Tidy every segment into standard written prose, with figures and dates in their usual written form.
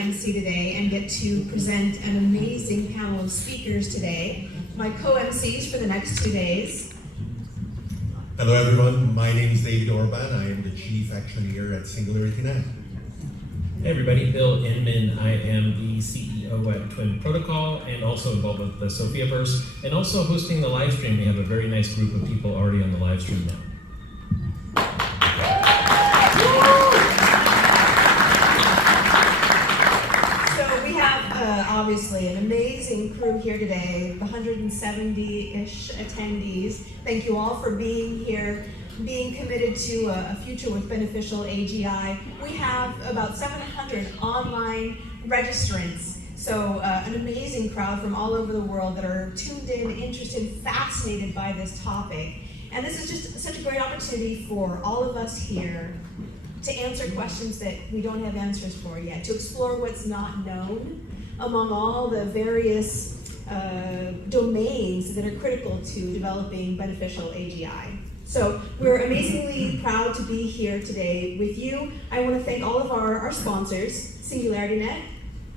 MC today and get to present an amazing panel of speakers today, my co-MCs for the next 2 days. Hello everyone, my name is David Orban. I am the Chief Actioneer at SingularityNet. Hey everybody, Bill Inman. I am the CEO at Twin Protocol and also involved with the Sophiaverse and also hosting the live stream. We have a very nice group of people already on the live stream now. Obviously, an amazing crew here today, 170-ish attendees. Thank you all for being here, being committed to a future with beneficial AGI. We have about 700 online registrants, so an amazing crowd from all over the world that are tuned in, interested, fascinated by this topic. And this is just such a great opportunity for all of us here to answer questions that we don't have answers for yet, to explore what's not known among all the various domains that are critical to developing beneficial AGI. So we're amazingly proud to be here today with you. I want to thank all of our sponsors, SingularityNet,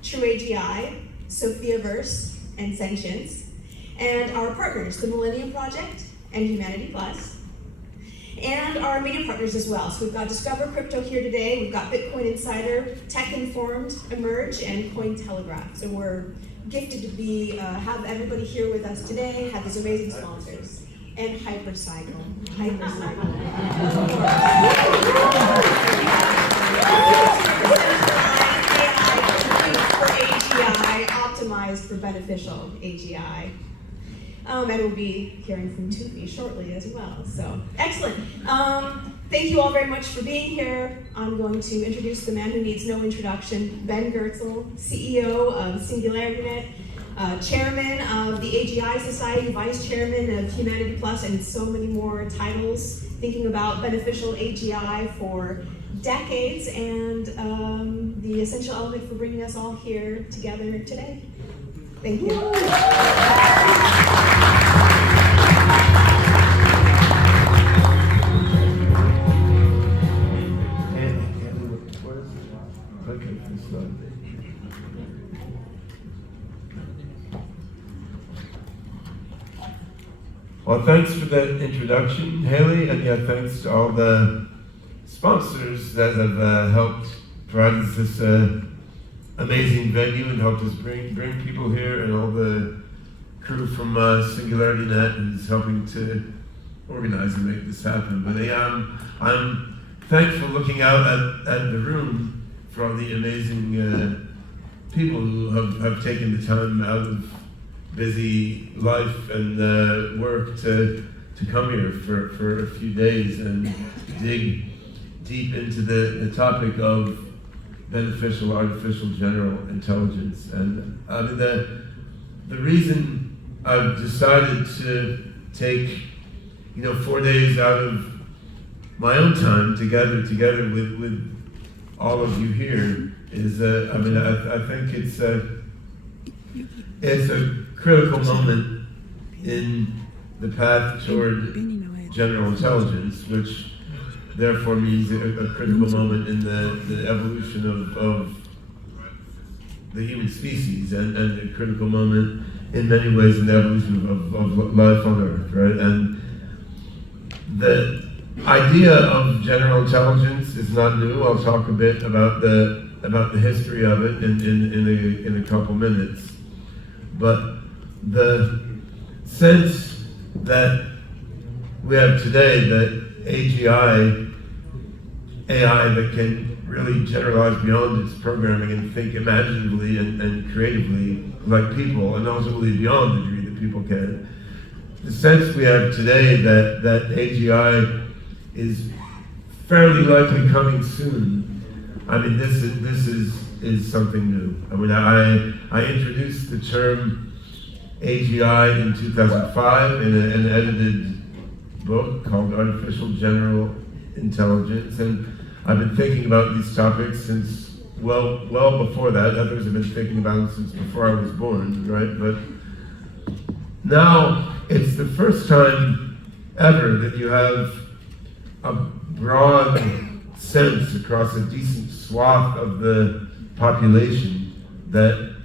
TrueAGI, Sophiaverse, and Sentience, and our partners, the Millennium Project and Humanity Plus, and our media partners as well. So we've got Discover Crypto here today, we've got Bitcoin Insider, Tech Informed, Emerge, and Cointelegraph. So we're gifted to be have everybody here with us today, have these amazing sponsors. And Hypercycle. For AGI, optimized for beneficial AGI. And we'll be hearing from Tufi shortly as well. So, excellent. Thank you all very much for being here. I'm going to introduce the man who needs no introduction, Ben Goertzel, CEO of SingularityNet, Chairman of the AGI Society, Vice Chairman of Humanity Plus, and so many more titles, thinking about beneficial AGI for decades, and the essential element for bringing us all here together today. Thank you. Well, thanks for that introduction, Haley, and yeah, thanks to all the sponsors that have helped provide us this amazing venue and helped us bring people here, and all the crew from SingularityNet is helping to organize and make this happen. But I'm thankful looking out at the room for all the amazing people who have taken the time out of busy life and work to come here for a few days and dig deep into the topic of beneficial artificial general intelligence. And I mean, the reason I've decided to take 4 days out of my own time together with all of you here is I think it's a critical moment in the path toward general intelligence, which therefore means a critical moment in the evolution of the human species, and a critical moment in many ways in the evolution of life on Earth, right? And the idea of general intelligence is not new. I'll talk a bit about the history of it in a couple minutes. But the sense that we have today that AGI, AI that can really generalize beyond its programming and think imaginatively and creatively like people, and ultimately beyond the degree that people can. The sense we have today that AGI is fairly likely coming soon. I mean, this is something new. I mean, I introduced the term AGI in 2005 in an edited book called Artificial General Intelligence, and I've been thinking about these topics since well before that. Others have been thinking about them since before I was born, right? But now it's the first time ever that you have a broad sense across a decent swath of the population that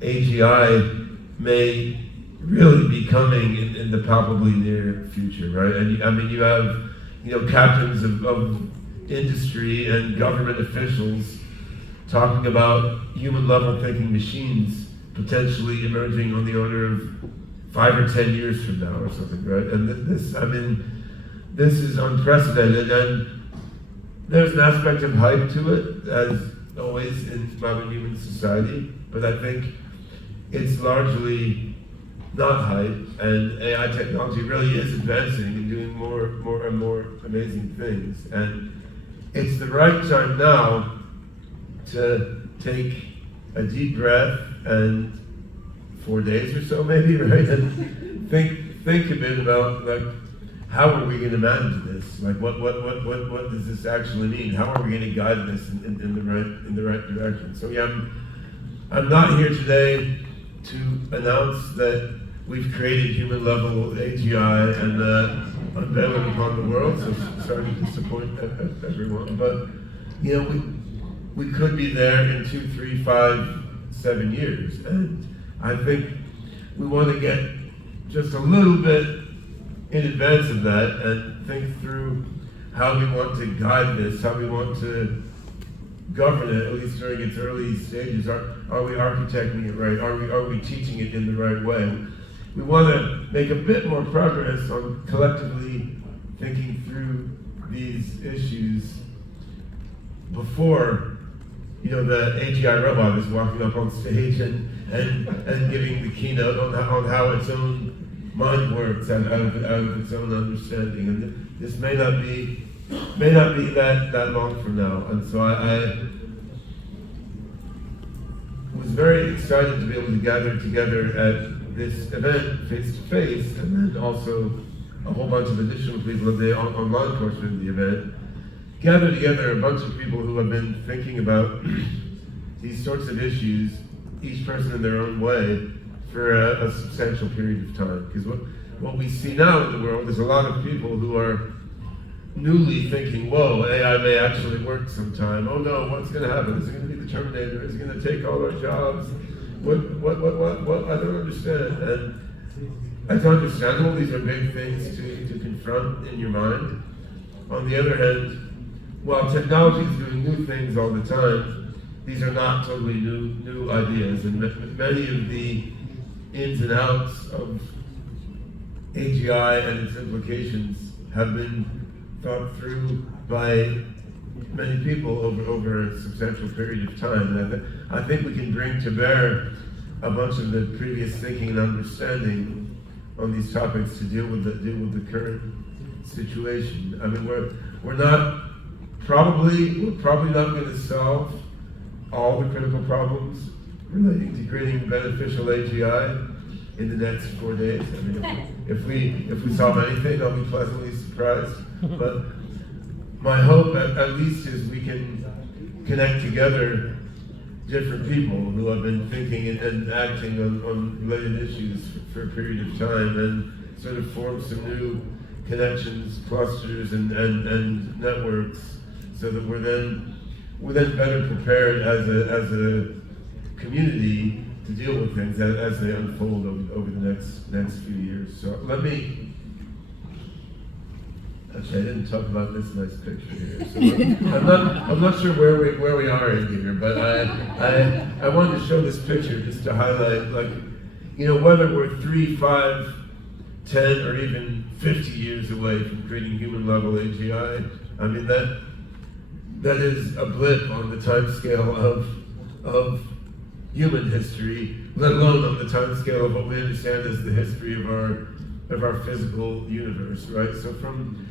AGI may really be coming in the palpably near future, right? And I mean, you have, captains of industry and government officials talking about human-level thinking machines potentially emerging on the order of 5 or 10 years from now or something, right? And this is unprecedented, and there's an aspect of hype to it, as always in modern human society, but I think it's largely not hype, and AI technology really is advancing and doing more and more amazing things. And it's the right time now to take a deep breath and 4 days or so maybe, right? And think a bit about, like, how are we going to manage this? Like, what does this actually mean? How are we going to guide this in the right direction? So yeah, I'm not here today to announce that we've created human-level AGI and unveil it upon the world. So sorry to disappoint everyone, but we could be there in 2, 3, 5, 7 years, and I think we want to get just a little bit in advance of that and think through how we want to guide this, how we want to govern it, at least during its early stages. Are we architecting it right? Are we teaching it in the right way? We want to make a bit more progress on collectively thinking through these issues before the AGI robot is walking up on stage and giving the keynote on how its own mind works out of its own understanding. And this may not be that long from now. And so I was very excited to be able to gather together at this event face to face, and then also a whole bunch of additional people at the online portion of the event. Gather together a bunch of people who have been thinking about these sorts of issues, each person in their own way, for a substantial period of time. Because what we see now in the world is a lot of people who are newly thinking, whoa, AI may actually work sometime. Oh no, what's going to happen? Is it going to be the Terminator? Is it going to take all our jobs? What? I don't understand. And it's understandable, these are big things to confront in your mind. On the other hand, while technology is doing new things all the time, these are not totally new ideas, and many of the ins and outs of AGI and its implications have been thought through by many people over a substantial period of time. And I think we can bring to bear a bunch of the previous thinking and understanding on these topics to deal with the current situation. I mean, we're probably not going to solve all the critical problems relating to creating beneficial AGI in the next 4 days. I mean, if we solve anything, I'll be pleasantly surprised. But my hope, at least, is we can connect together different people who have been thinking and acting on related issues for a period of time, and sort of form some new connections, clusters, and networks, so that we're then better prepared as a community to deal with things as they unfold over the next few years. So actually, I didn't talk about this nice picture here. So I'm not sure where we are in here, but I wanted to show this picture just to highlight, like, whether we're 3, 5, 10, or even 50 years away from creating human-level AGI. I mean, that is a blip on the timescale of human history, let alone on the timescale of what we understand as the history of our physical universe, right? So from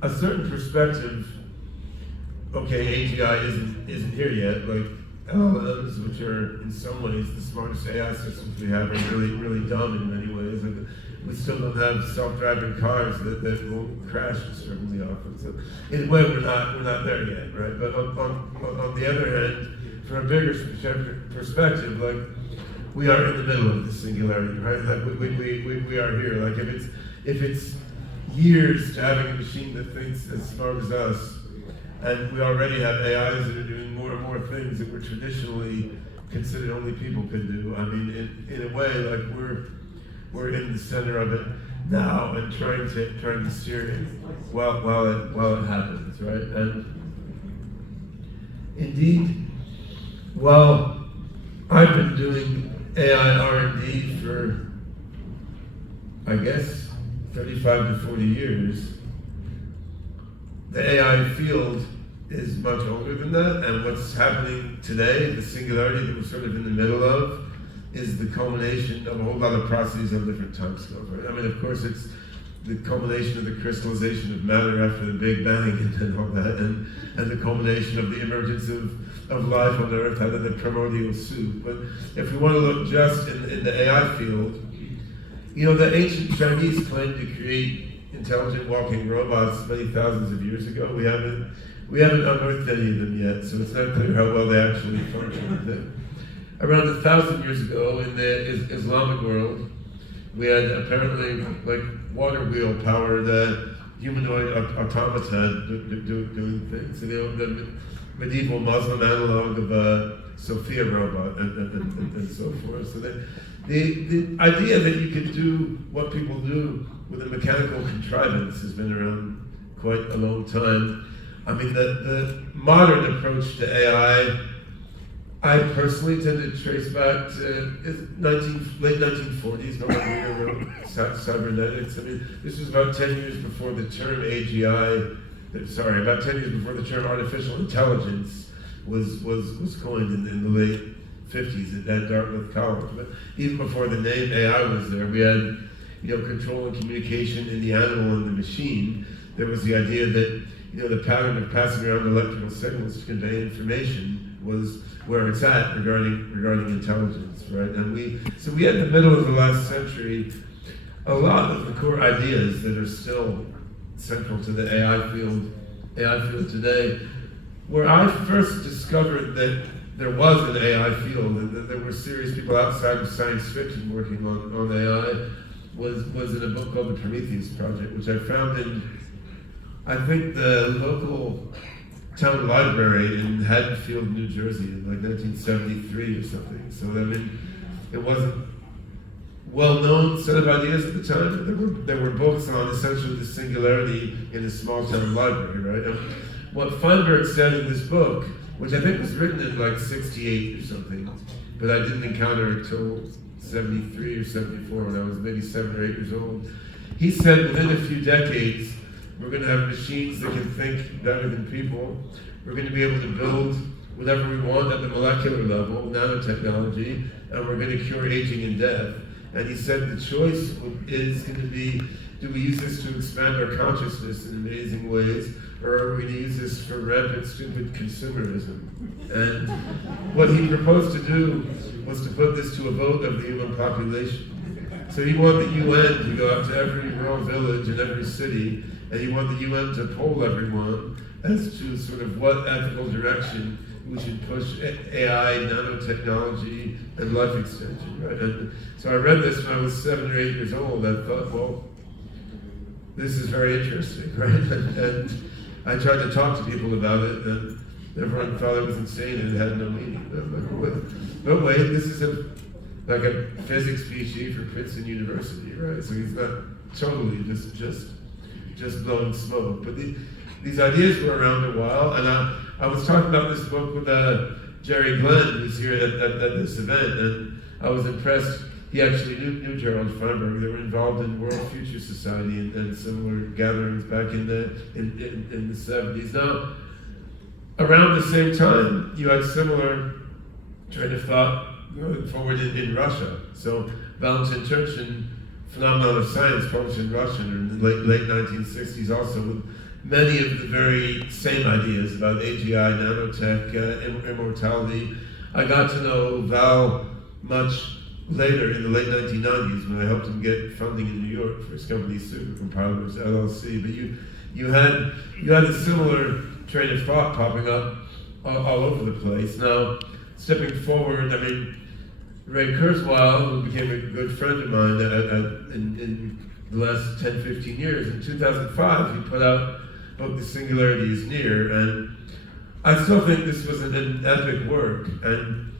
a certain perspective, okay, AGI isn't here yet. Like, LLMs, which are in some ways the smartest AI systems we have, are really dumb in many ways. And we still don't have self-driving cars that won't crash disturbingly often. So in a way, we're not there yet, right? But on the other hand, from a bigger perspective, like, we are in the middle of this singularity, right? Like, we are here. Like, if it's years to having a machine that thinks as smart as us, And we already have AIs that are doing more and more things that were traditionally considered only people could do. I mean, in a way, like we're in the center of it now and trying to steer it while it happens, right? And indeed, while I've been doing AI R&D for, I guess, 35 to 40 years, the AI field is much older than that, and what's happening today, the singularity that we're sort of in the middle of, is the culmination of a whole lot of processes on different timescales, right? I mean, of course, it's the culmination of the crystallization of matter after the Big Bang and all that, and the culmination of the emergence of life on Earth out of the primordial soup. But if we want to look just in the AI field, you know, the ancient Chinese claimed to create intelligent walking robots many thousands of years ago. We haven't unearthed any of them yet, so it's not clear how well they actually function. Around 1,000 years ago in the Islamic world, we had apparently like water wheel powered humanoid automata doing things. So the medieval Muslim analog of a Sophia robot and so forth. So the idea that you could do what people do with a mechanical contrivance has been around quite a long time. I mean, the modern approach to AI, I personally tend to trace back to late 1940s, when we wrote cybernetics. I mean, this was about 10 years before the term about 10 years before the term artificial intelligence was coined in the late 50s at Dartmouth College. But even before the name AI was there, we had, you know, control and communication in the animal and the machine. There was the idea that, you know, the pattern of passing around electrical signals to convey information was where it's at regarding intelligence, right? And we had the middle of the last century, a lot of the core ideas that are still central to the AI field today. Where I first discovered that there was an AI field and that there were serious people outside of science fiction working on AI was in a book called the Prometheus Project, which I found in, I think, the local town library in Haddonfield, New Jersey in like 1973 or something. So I mean, it wasn't well-known set of ideas at the time, but there were books on essentially the singularity in a small town library, right? And what Feinberg said in this book, which I think was written in like 68 or something, but I didn't encounter it until 73 or 74 when I was maybe 7 or 8 years old. He said within a few decades, we're going to have machines that can think better than people. We're going to be able to build whatever we want at the molecular level, nanotechnology, and we're going to cure aging and death. And he said the choice is going to be, do we use this to expand our consciousness in amazing ways, or are we going to use this for rampant, stupid consumerism? And what he proposed to do was to put this to a vote of the human population. So he wanted the UN to go out to every rural village and every city, and he wanted the UN to poll everyone as to sort of what ethical direction we should push AI, nanotechnology, and life extension, right? And so I read this when I was 7 or 8 years old. I thought, well, this is very interesting, right? And I tried to talk to people about it, and everyone thought I was insane and it had no meaning. I'm like, no way, this is like a physics PhD for Princeton University, right? So he's not totally just blowing smoke. But these ideas were around a while, and I was talking about this book with Jerry Glenn, who's here at this event, and I was impressed. He actually knew Gerald Feinberg. They were involved in World Future Society and similar gatherings back in the 70s. Now, around the same time, you had similar train of thought going forward in Russia. So Valentin Turchin, Phenomenon of Science, published in Russian in the late 1960s, also with many of the very same ideas about AGI, nanotech, immortality. I got to know Val much later in the late 1990s when I helped him get funding in New York for his company Supercompilers LLC. But you had a similar train of thought popping up all over the place. Now, stepping forward, I mean, Ray Kurzweil, who became a good friend of mine in the last 10, 15 years, in 2005, he put out book, The Singularity is Near, and I still think this was an epic work, and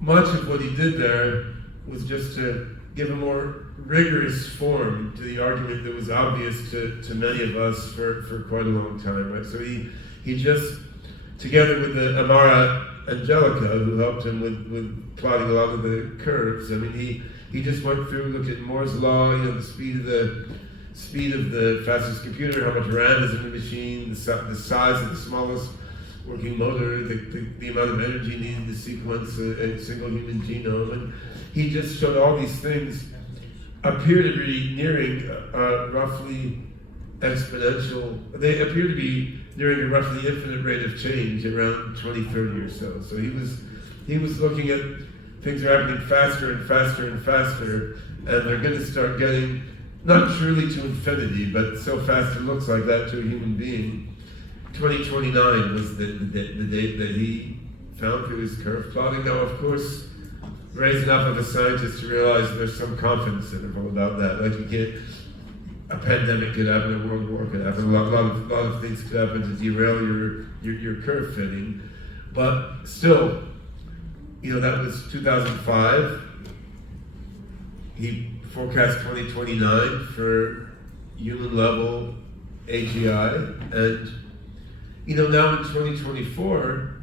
much of what he did there was just to give a more rigorous form to the argument that was obvious to many of us for quite a long time, right? So he just, together with the Amara Angelica, who helped him with plotting a lot of the curves, I mean, he just went through, looked at Moore's law, you know, the speed of the fastest computer, how much RAM is in the machine, the size of the smallest working motor, the amount of energy needed to sequence a single human genome, and he just showed all these things appear to be nearing roughly exponential. They appear to be nearing a roughly infinite rate of change around 2030 or so. So he was looking at things are happening faster and faster and faster, and they're going to start getting not truly to infinity, but so fast it looks like that to a human being. 2029 was the date that he found through his curve plotting. Now, of course, Ray's enough of a scientist to realize there's some confidence interval about that. Like, you can't, a pandemic could happen, a world war could happen, a lot of things could happen to derail your curve fitting. But still, you know, that was 2005. He forecast 2029 for human level AGI, and you know, now in 2024,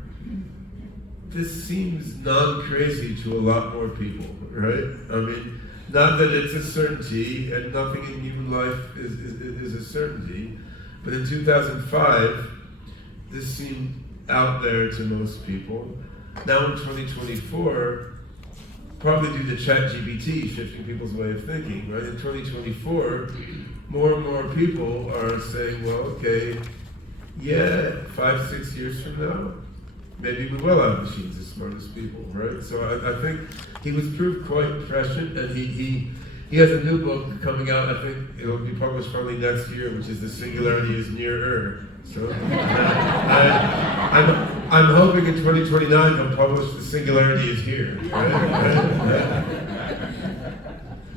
this seems non-crazy to a lot more people, right? I mean, not that it's a certainty, and nothing in human life is a certainty, but in 2005, this seemed out there to most people. Now in 2024, probably due to ChatGPT shifting people's way of thinking, right? In 2024, more and more people are saying, well, okay, yeah, 5-6 years from now, maybe we will have machines as smart as people, right? So I think he was proved quite prescient, and he has a new book coming out. I think it'll be published probably next year, which is The Singularity is Nearer. So I'm hoping in 2029 he'll publish The Singularity is Here, right?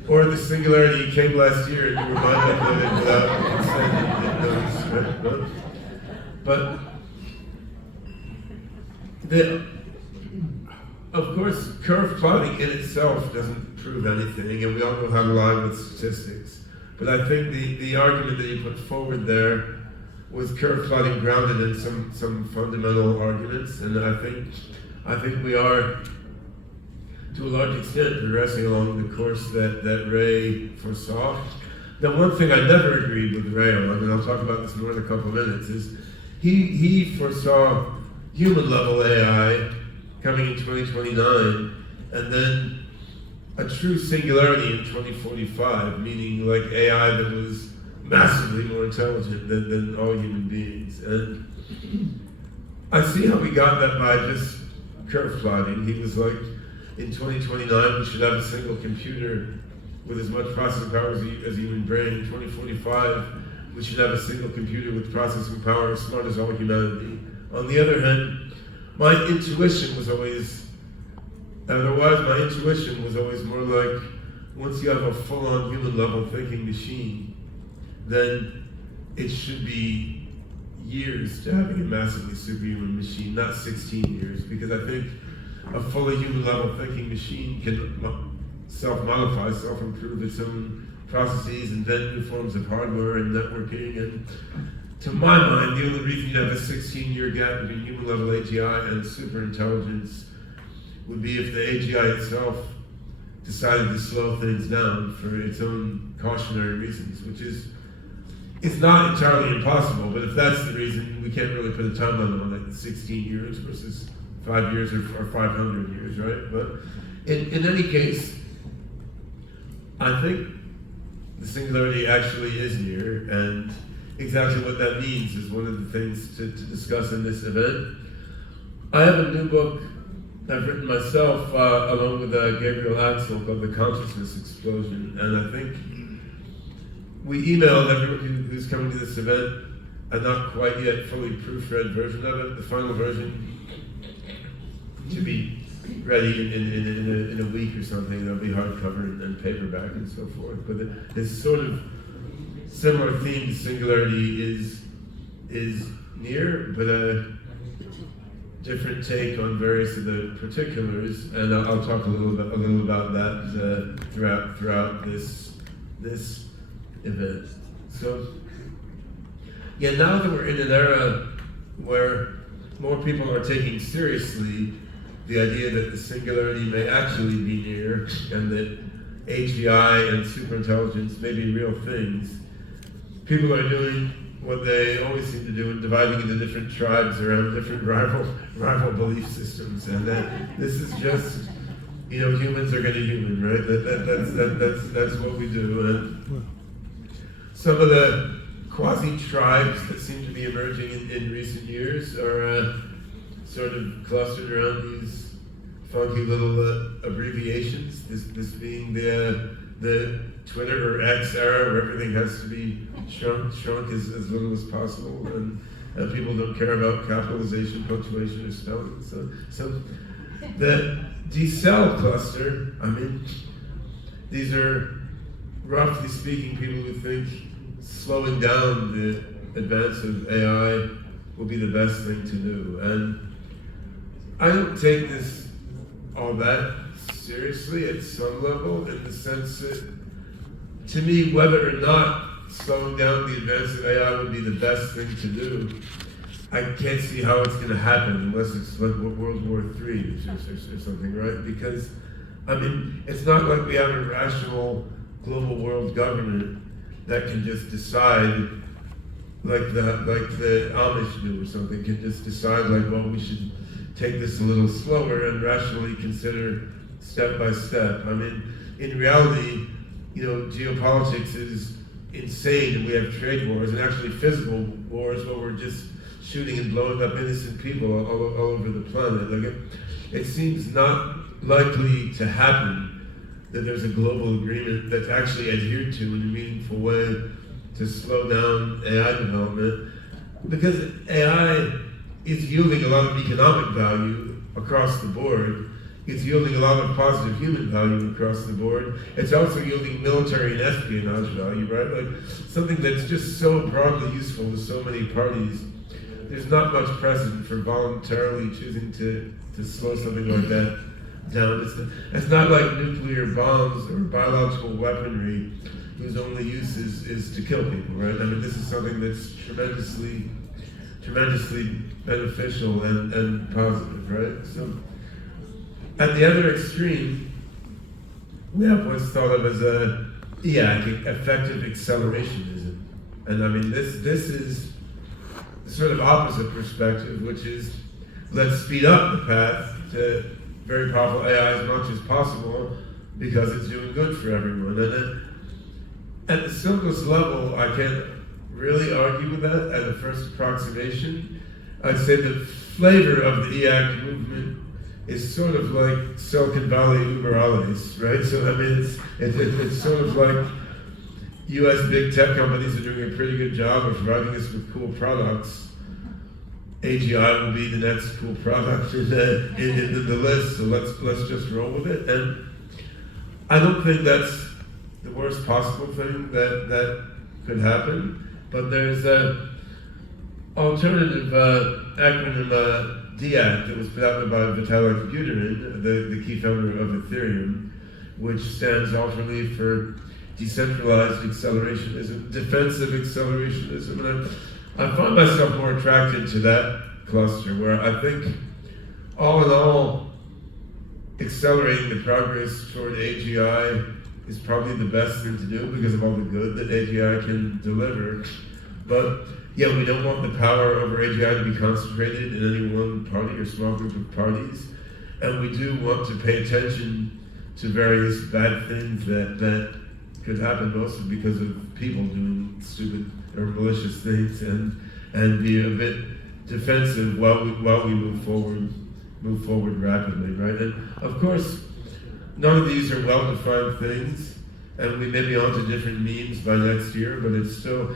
Or The Singularity came last year and you reminded of it without consent, right? But of course, curve plotting in itself doesn't prove anything, and we all know how to lie with statistics. But I think the argument that you put forward there was curve plotting grounded in some fundamental arguments, and I think we are, to a large extent, progressing along the course that Ray foresaw. Now, one thing I never agreed with Ray on, and I'll talk about this more in a couple of minutes, is he foresaw human level AI coming in 2029, and then a true singularity in 2045, meaning like AI that was massively more intelligent than all human beings. And I see how he got that by just curve plotting. He was like, in 2029, we should have a single computer with as much processing power as a human brain. In 2045, we should have a single computer with processing power as smart as all humanity. On the other hand, my intuition was always more like, once you have a full-on human level thinking machine, then it should be years to having a massively superhuman machine, not 16 years, because I think a fully human level thinking machine can self-modify, self-improve its own processes, invent new forms of hardware and networking. And to my mind, the only reason you have a 16-year gap between human level AGI and superintelligence would be if the AGI itself decided to slow things down for its own cautionary reasons, which is, it's not entirely impossible, but if that's the reason, we can't really put a timeline on it, 16 years versus 5 years or 500 years, right? But in any case, I think the singularity actually is near, and exactly what that means is one of the things to discuss in this event. I have a new book I've written myself along with Gabriel Axel called The Consciousness Explosion, and I think we emailed everyone who's coming to this event a not quite yet fully proofread version of it. The final version to be ready in a week or something. It'll be hardcover and paperback and so forth. But it's sort of similar theme to singularity is is near, but a different take on various of the particulars, and I'll talk a little about that throughout this event. So, yeah, now that we're in an era where more people are taking seriously the idea that the singularity may actually be near, and that AGI and superintelligence may be real things, people are doing what they always seem to do in dividing into different tribes around different rival belief systems, and that this is just, humans are going to human, right? That's what we do. And some of the quasi-tribes that seem to be emerging in recent years are sort of clustered around these funky little abbreviations. This being the Twitter or X era, where everything has to be shrunk as little as possible, and people don't care about capitalization, punctuation, or spelling. So the decel cluster, these are roughly speaking people who think slowing down the advance of AI will be the best thing to do. And I don't take this all that seriously at some level, in the sense that, to me, whether or not slowing down the advance of AI would be the best thing to do, I can't see how it's going to happen unless it's like World War III or something, right? Because, it's not like we have a rational global world government that can just decide, like the Amish do or something, can just decide we should take this a little slower and rationally consider step by step. In reality, geopolitics is insane, and we have trade wars and actually physical wars where we're just shooting and blowing up innocent people all over the planet. It seems not likely to happen that there's a global agreement that's actually adhered to in a meaningful way to slow down AI development, because AI is yielding a lot of economic value across the board. It's yielding a lot of positive human value across the board. It's also yielding military and espionage value, right? Something that's just so broadly useful to so many parties. There's not much precedent for voluntarily choosing to slow something like that down. It's not like nuclear bombs or biological weaponry whose only use is to kill people, right? This is something that's tremendously beneficial and positive, right? So, at the other extreme, we have what's thought of as effective accelerationism. And this is the sort of opposite perspective, which is, let's speed up the path to very powerful AI as much as possible because it's doing good for everyone. And then, at the simplest level, I can't really argue with that at a first approximation. I'd say the flavor of the EACT movement is sort of like Silicon Valley Uber alles, right? So it's sort of like US big tech companies are doing a pretty good job of providing us with cool products. AGI will be the next cool product in the list, so let's just roll with it. And I don't think that's the worst possible thing that could happen, but there's an alternative acronym, DAC, that was put out by Vitalik Buterin, the key founder of Ethereum, which stands alternately for decentralized accelerationism, defensive accelerationism, and I find myself more attracted to that cluster, where I think, all in all, accelerating the progress toward AGI is probably the best thing to do because of all the good that AGI can deliver. But yeah, we don't want the power over AGI to be concentrated in any one party or small group of parties, and we do want to pay attention to various bad things that could happen, mostly because of people doing stupid or malicious things, and be a bit defensive while we move forward rapidly, right? And of course, none of these are well-defined things, and we may be onto different memes by next year, but it's still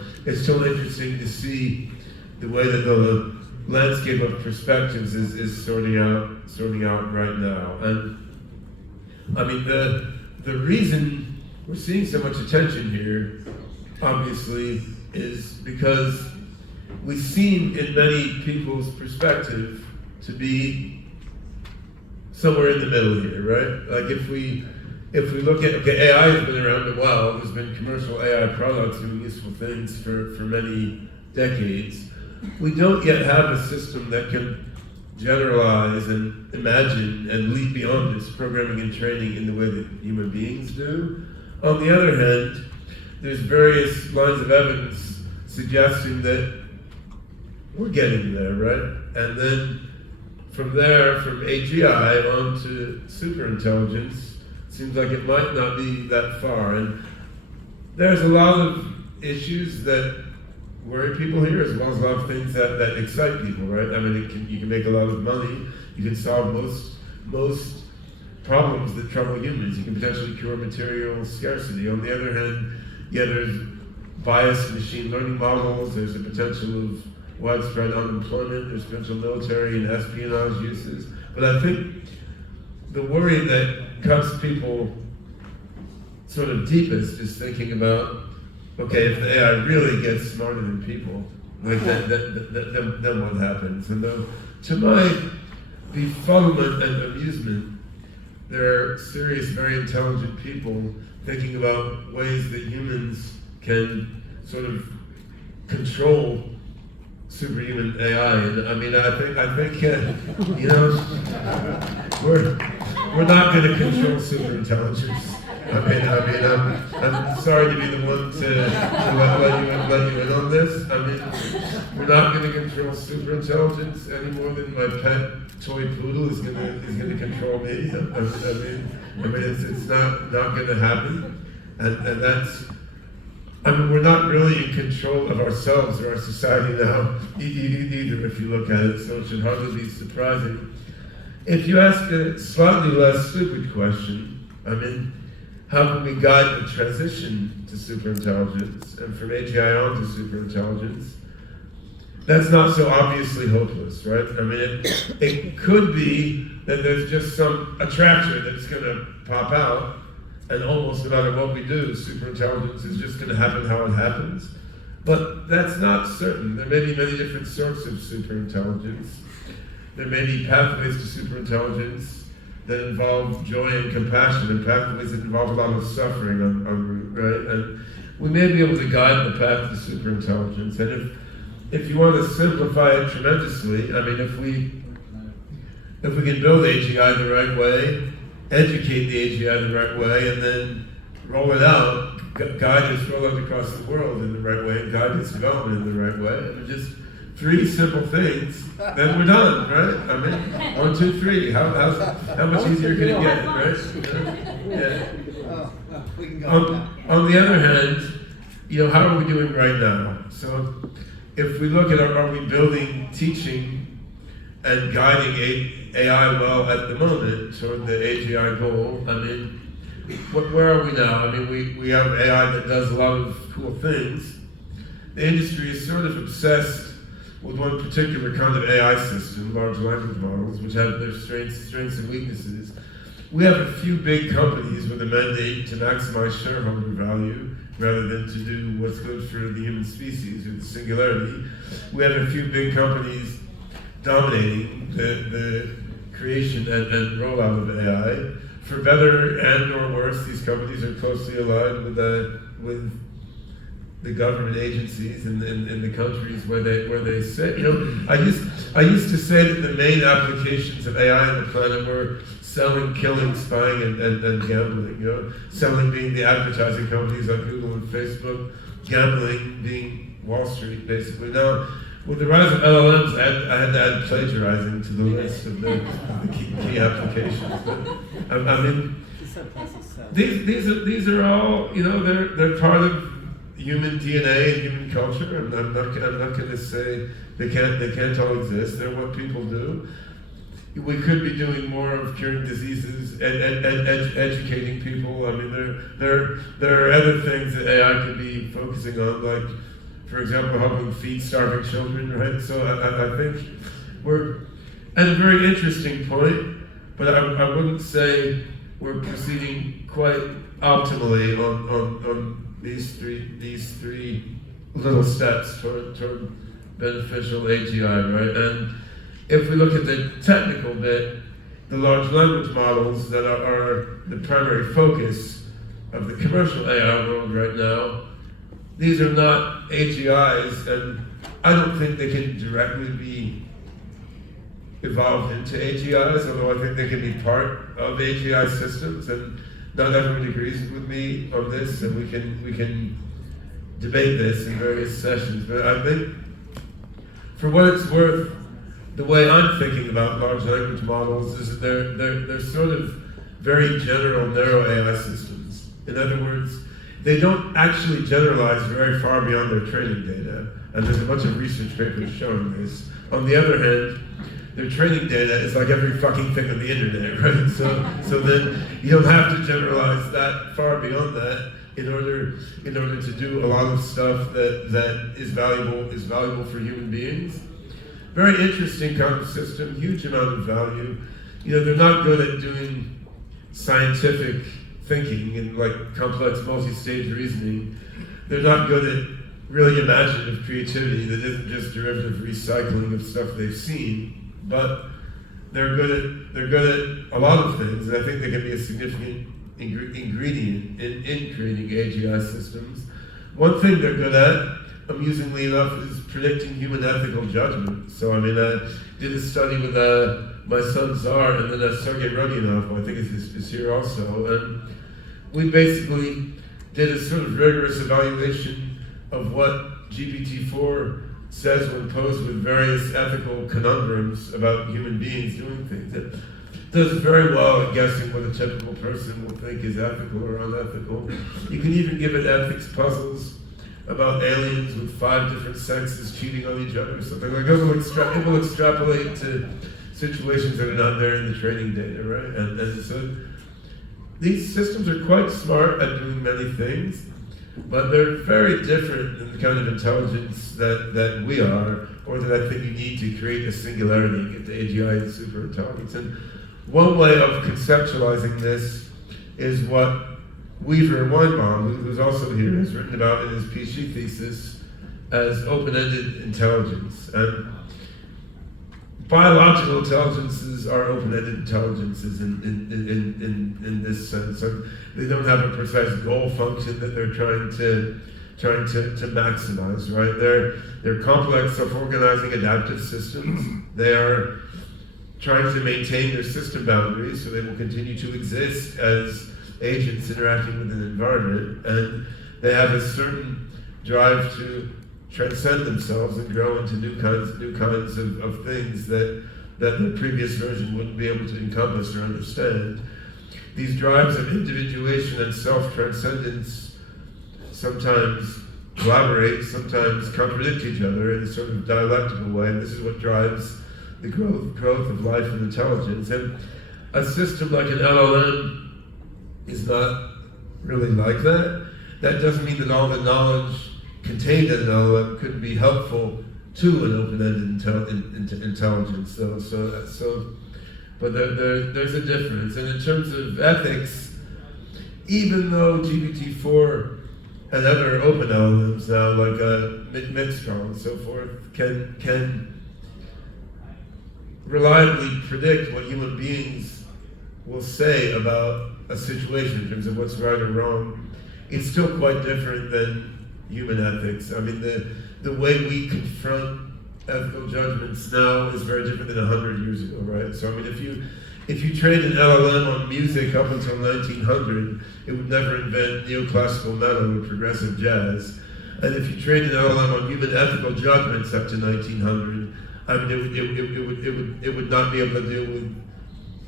interesting to see the way that the landscape of perspectives is sorting out right now. And the reason we're seeing so much attention here, obviously, is because we seem, in many people's perspective, to be somewhere in the middle here, right? Like if we look at, okay, AI has been around a while, there's been commercial AI products doing useful things for many decades. We don't yet have a system that can generalize and imagine and leap beyond this programming and training in the way that human beings do. On the other hand, there's various lines of evidence suggesting that we're getting there, right? And then from there, from AGI on to superintelligence, seems like it might not be that far. And there's a lot of issues that worry people here, as well as a lot of things that excite people, right? I mean, you can make a lot of money, you can solve most problems that trouble humans, you can potentially cure material scarcity. On the other hand, yeah, there's biased machine learning models, there's a potential of widespread unemployment, there's potential military and espionage uses. But I think the worry that cuts people sort of deepest is thinking about, okay, if the AI really gets smarter than people, like then what happens? And to my befuddlement and amusement, there are serious, very intelligent people thinking about ways that humans can sort of control superhuman AI. And I mean, I think you know, we're not going to control superintelligence. I'm sorry to be the one to let you in on this. I mean, we're not going to control superintelligence any more than my pet toy poodle is going to control me. I mean, it's not going to happen, and that's. I mean, we're not really in control of ourselves or our society now, either, if you look at it, so it should hardly be surprising. If you ask a slightly less stupid question, I mean, how can we guide the transition to superintelligence and from AGI on to superintelligence? That's not so obviously hopeless, right? I mean, it could be that there's just some attraction that's going to pop out, and almost no matter what we do, superintelligence is just going to happen how it happens. But that's not certain. There may be many different sorts of superintelligence. There may be pathways to superintelligence that involve joy and compassion, and pathways that involve a lot of suffering on right? And we may be able to guide the path to superintelligence. And if you want to simplify it tremendously, I mean, if we can build AGI the right way, educate the AGI the right way, and then roll it out, guide its rollout across the world in the right way, and guide its development in the right way. I mean, just three simple things, then we're done, right? I mean, 1, 2, 3. How much easier can it get, right? Yeah. On the other hand, you know, how are we doing right now? So, if we look at are we building teaching and guiding AI well at the moment toward the AGI goal, I mean, where are we now? I mean, we have AI that does a lot of cool things. The industry is sort of obsessed with one particular kind of AI system, large language models, which have their strengths and weaknesses. We have a few big companies with a mandate to maximize shareholder value rather than to do what's good for the human species or the singularity. We have a few big companies dominating the creation and rollout of AI. For better and or worse, these companies are closely aligned with the government agencies in the countries where they sit. You know, I used to say that the main applications of AI on the planet were selling, killing, spying, and gambling. You know, selling being the advertising companies like Google and Facebook, gambling being Wall Street, basically. Now, with the rise of LLMs, I had to add plagiarizing to the list of the key applications. But I mean, these are all, you know, they're part of human DNA and human culture. I'm not going to say they can't all exist. They're what people do. We could be doing more of curing diseases and educating people. I mean, there are other things that AI could be focusing on, like, for example, helping feed starving children, right? So I think we're at a very interesting point, but I wouldn't say we're proceeding quite optimally on these three little steps toward beneficial AGI, right? And if we look at the technical bit, the large language models that are the primary focus of the commercial AI world right now, these are not AGIs, and I don't think they can directly be evolved into AGIs, although I think they can be part of AGI systems, and not everyone agrees with me on this, and we can debate this in various sessions. But I think, for what it's worth, the way I'm thinking about large language models is that they're sort of very general, narrow AI systems. In other words, they don't actually generalize very far beyond their training data, and there's a bunch of research papers showing this. On the other hand, their training data is like every fucking thing on the internet, right? So then you don't have to generalize that far beyond that in order to do a lot of stuff that is valuable for human beings. Very interesting kind of system, huge amount of value. You know, they're not good at doing scientific thinking and like complex multi-stage reasoning. They're not good at really imaginative creativity that isn't just derivative recycling of stuff they've seen, but they're good at a lot of things, and I think they can be a significant ingredient in creating AGI systems. One thing they're good at, amusingly enough, is predicting human ethical judgment. So I mean, I did a study with my son Tsar and then Sergei Rodionov, who I think is here also, and we basically did a sort of rigorous evaluation of what GPT-4 says when posed with various ethical conundrums about human beings doing things. It does very well at guessing what a typical person will think is ethical or unethical. You can even give it ethics puzzles about aliens with 5 different sexes cheating on each other or something like that. It will extrapolate to situations that are not there in the training data, right? And so these systems are quite smart at doing many things, but they're very different than the kind of intelligence that we are, or that I think you need to create a singularity and get to AGI and superintelligence. And one way of conceptualizing this is what Weaver Weinbaum, who's also here, has written about in his PhD thesis as open-ended intelligence. And biological intelligences are open-ended intelligences in this sense. So they don't have a precise goal function that they're trying to maximize, right? They're complex, self-organizing, adaptive systems. They are trying to maintain their system boundaries so they will continue to exist as agents interacting with an environment, and they have a certain drive to transcend themselves and grow into new kinds of things that the previous version wouldn't be able to encompass or understand. These drives of individuation and self-transcendence sometimes collaborate, sometimes contradict each other in a sort of dialectical way, and this is what drives the growth of life and intelligence. And a system like an LLM is not really like that. That doesn't mean that all the knowledge contained in an LLM couldn't be helpful to an open-ended intelligence. But there's a difference. And in terms of ethics, even though GPT-4 and other open LLMs now, like Mistral and so forth, can reliably predict what human beings will say about a situation in terms of what's right or wrong, it's still quite different than human ethics. I mean, the way we confront ethical judgments now is very different than 100 years ago, right? So I mean, if you trained an LLM on music up until 1900, it would never invent neoclassical metal or progressive jazz. And if you trained an LLM on human ethical judgments up to 1900, I mean, it would not be able to deal with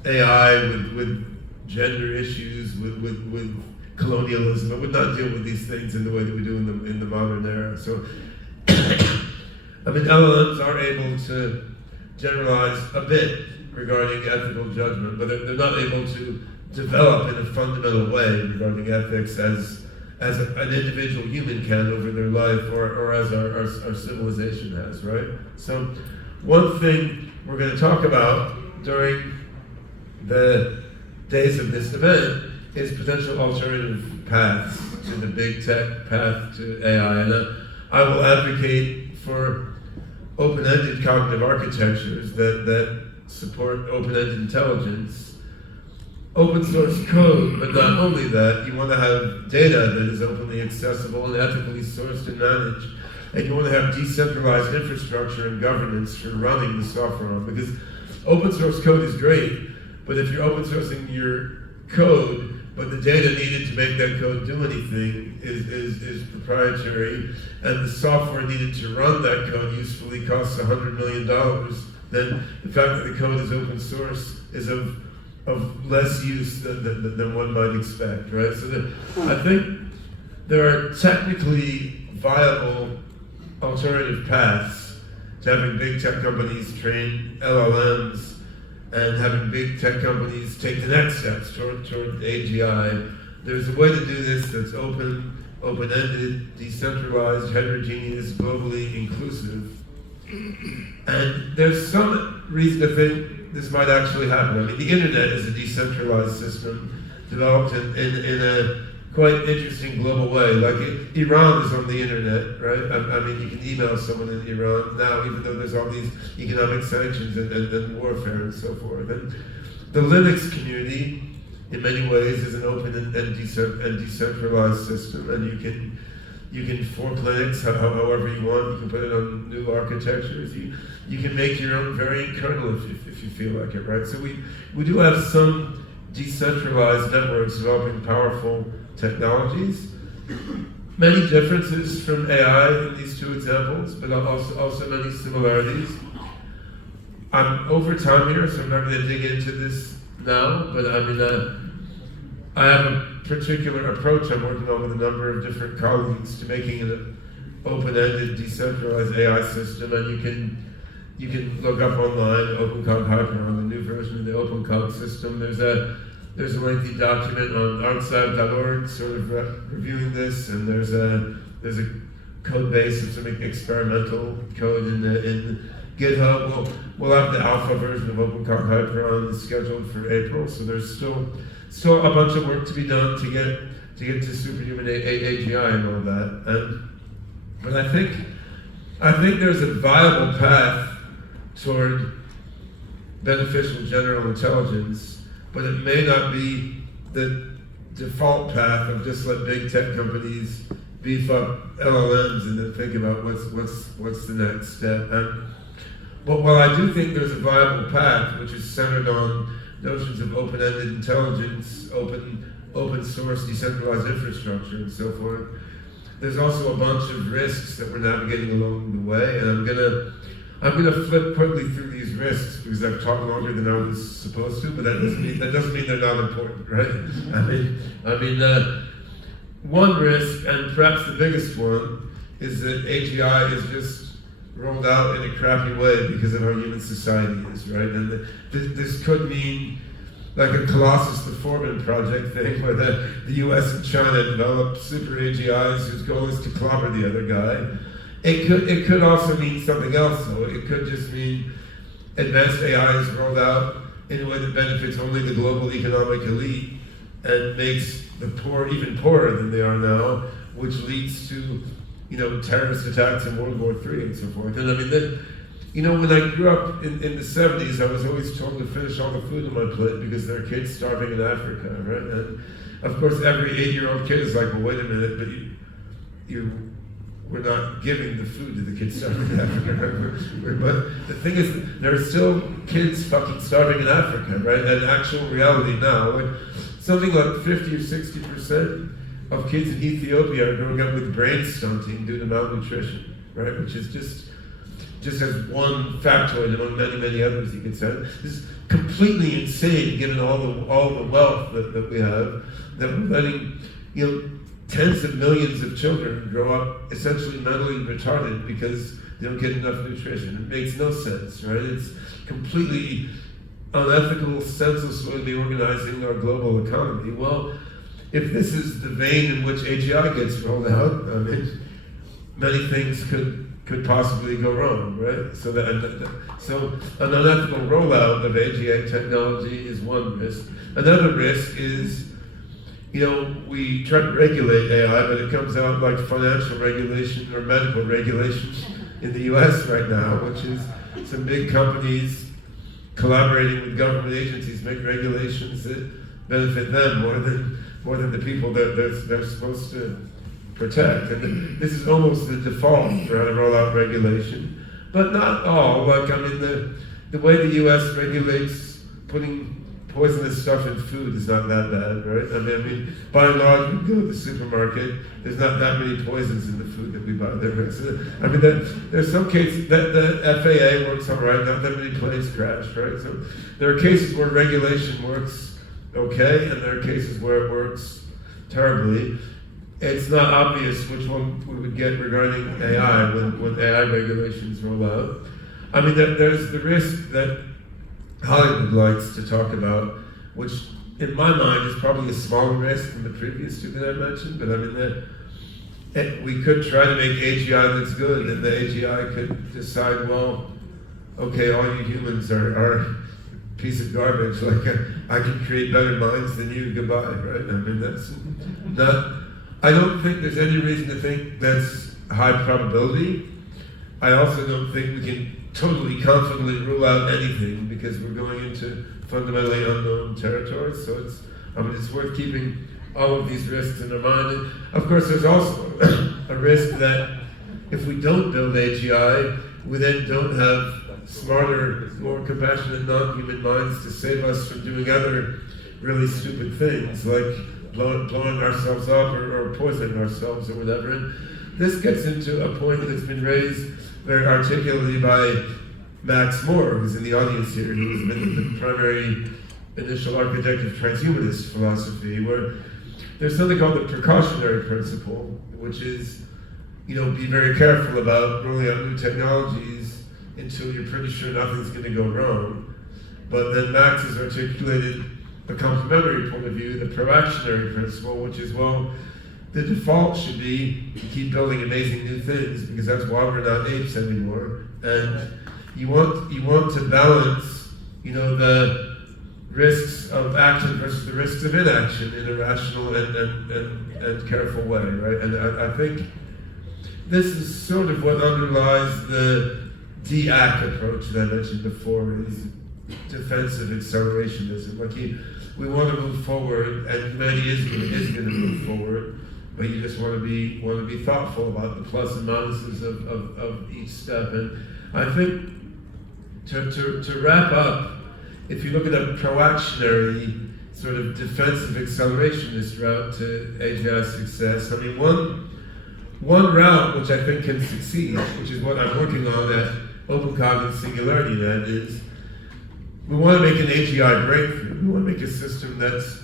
AI, with gender issues, with colonialism. It would not deal with these things in the way that we do in the modern era. So, I mean, LLMs are able to generalize a bit regarding ethical judgment, but they're not able to develop in a fundamental way regarding ethics as an individual human can over their life, or as our civilization has, right? So, one thing we're going to talk about during the days of this event is potential alternative paths to the big tech path to AI. And I will advocate for open-ended cognitive architectures that support open-ended intelligence, open source code, but not only that, you want to have data that is openly accessible and ethically sourced and managed, and you want to have decentralized infrastructure and governance for running the software on, because open source code is great, but if you're open sourcing your code, but the data needed to make that code do anything is proprietary, and the software needed to run that code usefully costs $100 million, then the fact that the code is open source is of less use than one might expect, right? So I think there are technically viable alternative paths to having big tech companies train LLMs and having big tech companies take the next steps toward AGI. There's a way to do this that's open-ended, decentralized, heterogeneous, globally inclusive. And there's some reason to think this might actually happen. I mean, the internet is a decentralized system developed in a quite interesting global way. Like Iran is on the internet, right? I mean, you can email someone in Iran now, even though there's all these economic sanctions and warfare and so forth. And the Linux community, in many ways, is an open and decentralized system, and you can fork Linux however you want. You can put it on new architectures. You can make your own variant kernel if you feel like it, right? So we do have some decentralized networks developing powerful technologies. Many differences from AI in these two examples, but also many similarities. I'm over time here, so I'm not going to dig into this now, but I mean, I have a particular approach I'm working on with a number of different colleagues to making it an open-ended, decentralized AI system, and you can look up online OpenCog Hyperon, the new version of the OpenCog system. There's a lengthy document on artscience.org sort of reviewing this, and there's a code base of some experimental code in GitHub. We'll have the alpha version of OpenCog Hyperon scheduled for April, so there's still a bunch of work to be done to get to superhuman AGI and all that. But I think there's a viable path toward beneficial general intelligence, but it may not be the default path of just let big tech companies beef up LLMs and then think about what's the next step. But while I do think there's a viable path which is centered on notions of open-ended intelligence, open source, decentralized infrastructure, and so forth, there's also a bunch of risks that we're navigating along the way, and I'm gonna flip quickly through these risks because I've talked longer than I was supposed to, but that doesn't mean they're not important, right? I mean, one risk, and perhaps the biggest one, is that AGI is just rolled out in a crappy way because of how human society is, right? And this could mean like a Colossus the Foreman project thing where the US and China develop super AGIs whose goal is to clobber the other guy. It could also mean something else though. It could just mean advanced AI is rolled out in a way that benefits only the global economic elite and makes the poor even poorer than they are now, which leads to terrorist attacks in World War III and so forth. And I mean, when I grew up in the 70s, I was always told to finish all the food on my plate because there are kids starving in Africa, right? And of course, every 8-year-old kid is like, well, wait a minute, but we're not giving the food to the kids starving in Africa. But the thing is, there are still kids fucking starving in Africa, right? And actual reality now, like something like 50 or 60% of kids in Ethiopia are growing up with brain stunting due to malnutrition, right? Which is just as one factoid among many, many others you could say. This is completely insane given all the wealth that we have, that we're letting tens of millions of children grow up essentially mentally retarded because they don't get enough nutrition. It makes no sense, right? It's completely unethical, senseless way to be organizing our global economy. Well, if this is the vein in which AGI gets rolled out, I mean, many things could possibly go wrong, right? So an unethical rollout of AGI technology is one risk. Another risk is, we try to regulate AI, but it comes out like financial regulation or medical regulation, in the US right now, which is some big companies collaborating with government agencies make regulations that benefit them more than the people that they're supposed to protect. And this is almost the default for how to roll out regulation, but not all. Like, I mean, the way the US regulates putting poisonous stuff in food is not that bad, right? I mean, by and large, we go to the supermarket, there's not that many poisons in the food that we buy there. Right? So, I mean, there's some cases that the FAA works all right, not that many planes crash, right? So there are cases where regulation works okay, and there are cases where it works terribly. It's not obvious which one we would get regarding AI when AI regulations roll out. I mean, there's the risk that Hollywood likes to talk about, which in my mind is probably a smaller risk than the previous two that I mentioned, but I mean, we could try to make AGI that's good, and the AGI could decide, well, okay, all you humans are a piece of garbage, like I can create better minds than you, goodbye, right? I mean, that's not, I don't think there's any reason to think that's high probability. I also don't think we can totally confidently rule out anything because we're going into fundamentally unknown territory. So it's worth keeping all of these risks in our mind. And of course, there's also a risk that if we don't build AGI, we then don't have smarter, more compassionate non-human minds to save us from doing other really stupid things like blowing ourselves up or poisoning ourselves or whatever. And this gets into a point that's been raised very articulately by Max Moore, who's in the audience here, who's been the primary initial architect of transhumanist philosophy, where there's something called the precautionary principle, which is, be very careful about rolling out new technologies until you're pretty sure nothing's going to go wrong. But then Max has articulated a complementary point of view, the proactionary principle, which is, well, the default should be to keep building amazing new things because that's why we're not apes anymore. And you want to balance, the risks of action versus the risks of inaction in a rational and careful way, right? And I think this is sort of what underlies the DAC approach that I mentioned before, is defensive accelerationism. Like we want to move forward, and humanity is going to move forward. But you just want to be thoughtful about the plus and minuses of each step. And I think to wrap up, if you look at a proactionary sort of defensive accelerationist route to AGI success, I mean one route which I think can succeed, which is what I'm working on at OpenCog and SingularityNet, is we want to make an AGI breakthrough. We want to make a system that's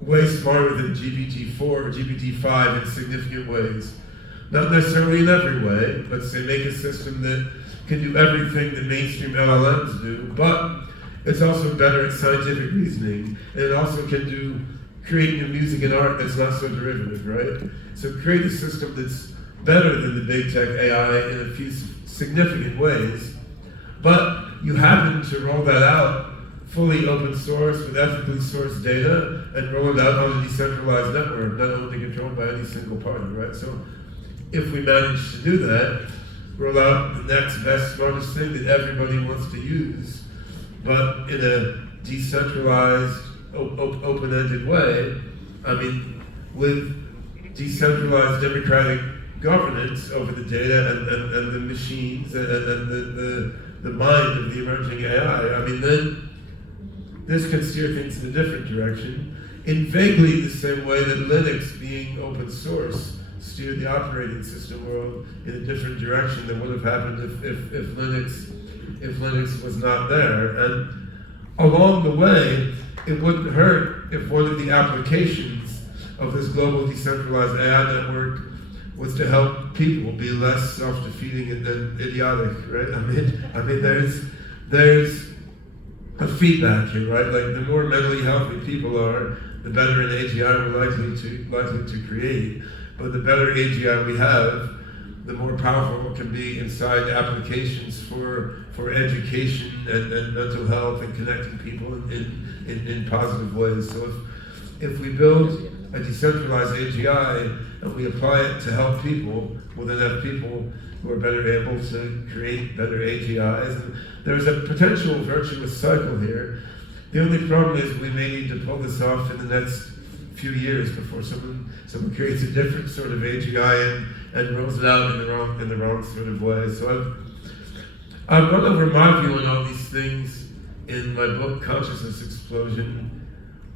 way smarter than GPT-4 or GPT-5 in significant ways. Not necessarily in every way, but say make a system that can do everything that mainstream LLMs do, but it's also better at scientific reasoning, and it also can do create new music and art that's not so derivative, right? So create a system that's better than the big tech AI in a few significant ways, but you happen to roll that out fully open source with ethically sourced data and roll it out on a decentralized network, not only controlled by any single party, right? So if we manage to do that, roll out the next best, smartest thing that everybody wants to use, but in a decentralized, open-ended way, I mean, with decentralized democratic governance over the data and the machines and the mind of the emerging AI, I mean, then this can steer things in a different direction, in vaguely the same way that Linux, being open source, steered the operating system world in a different direction than would have happened if Linux was not there. And along the way, it wouldn't hurt if one of the applications of this global decentralized AI network was to help people be less self-defeating and idiotic, right? I mean, there's a feedback here, right? Like the more mentally healthy people are, the better an AGI we're likely to create. But the better AGI we have, the more powerful it can be inside applications for education and mental health and connecting people in positive ways. So if we build a decentralized AGI and we apply it to help people, we'll then have people who are better able to create better AGIs. And there's a potential virtuous cycle here. The only problem is we may need to pull this off in the next few years before someone creates a different sort of AGI and rolls it out in the wrong sort of way. So I've gone over my view on all these things in my book, Consciousness Explosion.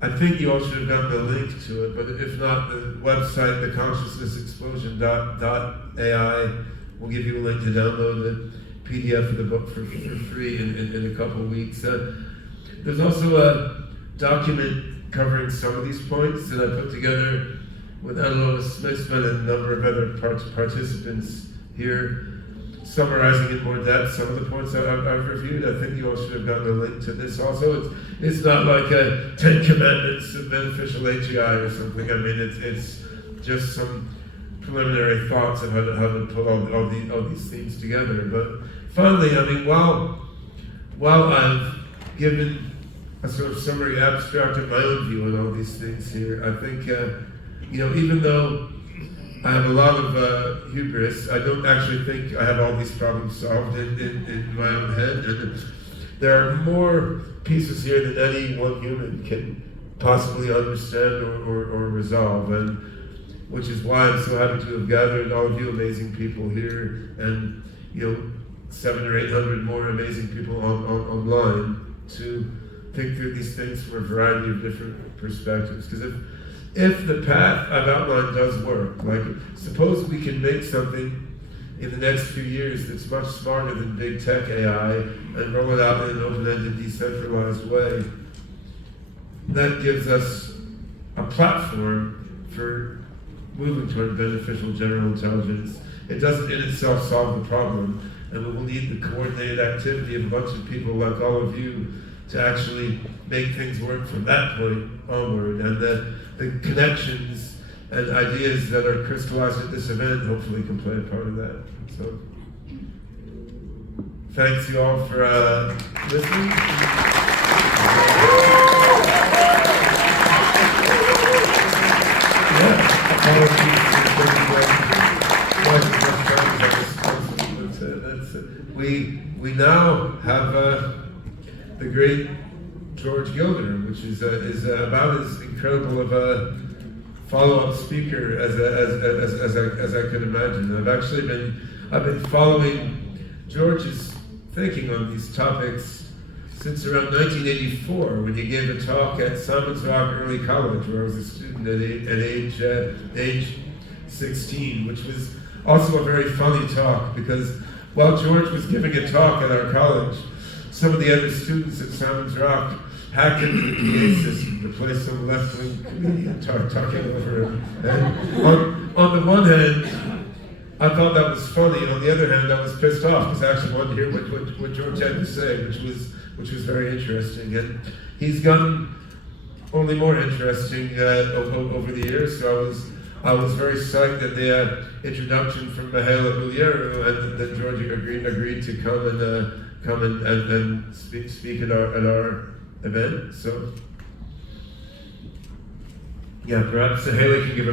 I think you all should have gotten a link to it, but if not, the website, theconsciousnessexplosion.ai, will give you a link to download the PDF of the book for free in a couple of weeks. There's also a document covering some of these points that I put together with Anna Smith and a number of other participants here, summarizing in more depth some of the points that I've reviewed. I think you all should have gotten a link to this also. It's not like a 10 Commandments of beneficial AGI or something. I mean, it's just some preliminary thoughts of how to put all these things together. But finally, I mean, while I've given a sort of summary abstract of my own view on all these things here, I think, even though I have a lot of hubris, I don't actually think I have all these problems solved in my own head. And there are more pieces here than any one human can possibly understand or resolve, and which is why I'm so happy to have gathered all of you amazing people here, and 700 or 800 more amazing people online to think through these things from a variety of different perspectives. Because if the path I've outlined does work, like suppose we can make something in the next few years that's much smarter than big tech AI and roll it out in an open-ended, decentralized way, that gives us a platform for moving toward beneficial general intelligence. It doesn't in itself solve the problem, and we will need the coordinated activity of a bunch of people like all of you to actually make things work from that point onward, and the connections and ideas that are crystallized at this event hopefully can play a part of that. So, thanks you all for listening. We now have the great George Gilder, which is about as incredible of a follow-up speaker as I could imagine. I've been following George's thinking on these topics since around 1984, when he gave a talk at Simon's Rock Early College, where I was a student at age 16, which was also a very funny talk, because while George was giving a talk at our college, some of the other students at Simon's Rock hacked into the PA system to play some left-wing comedian talking over him. And on the one hand, I thought that was funny. On the other hand, I was pissed off because I actually wanted to hear what George had to say, which was very interesting. And he's gotten only more interesting over the years. So I was very psyched that the introduction from Mihaela Bulieru and that George agreed to come and speak at our event. So yeah, perhaps Haley can give a